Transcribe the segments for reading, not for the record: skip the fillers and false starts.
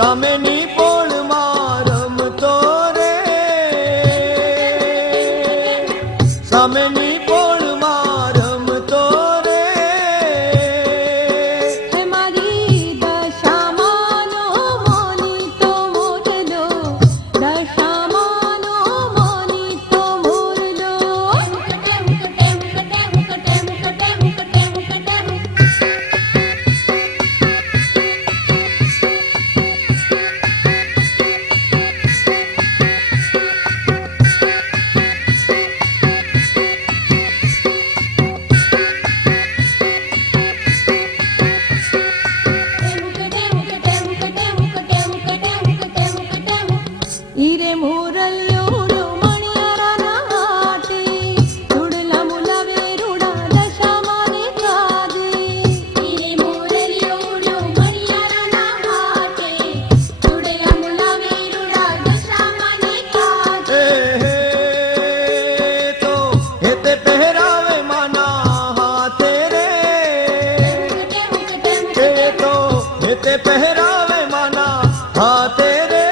સામેની પોળમાં રમતો રે, સામેની પોળમાં રમતો રે. મારી દશામાનો મોની તો મોરલો, દશામાનો મોની તો મોરલો. ઈરે મોરલ્યો મણિયારાના હાથે, રૂડલા મુલાવે રૂડા દશામાને કાજે. ઈરે મોરલ્યો મણિયારાના હાથે, રૂડલા મુલાવે રૂડા દશામાને કાજે. હે તો હેતે પહેરાવે માના હાથે રે, હે તો હેતે પહેરાવે માના હાથે રે.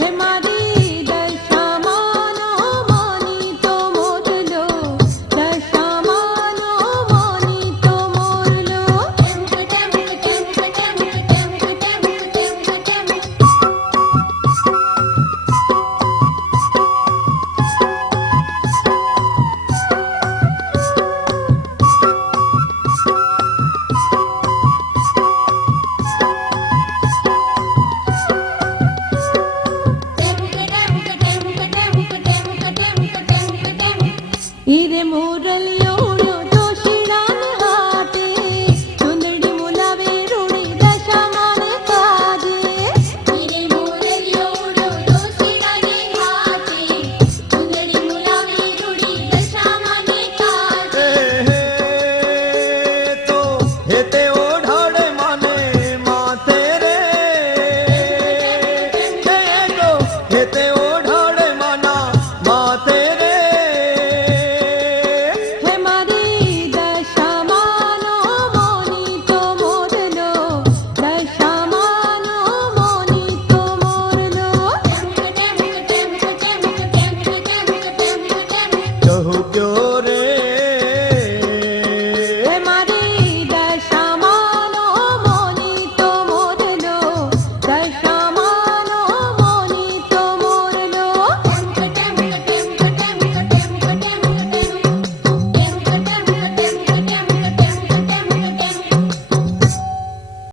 હે મારી દશામાનો મોની તો મોરલો, દશામાનો મોની તો મોરલો. ઈરે મોરલ્યો દોશીડાને હાથે, ચુંદડી મુલાવે રૂડી દશામાને કાજે. ઈરે મોરલ્યો દોશીડાને હાથે, ચુંદડી મુલાવે રૂડી દશામાને કાજે. હે તો હેતે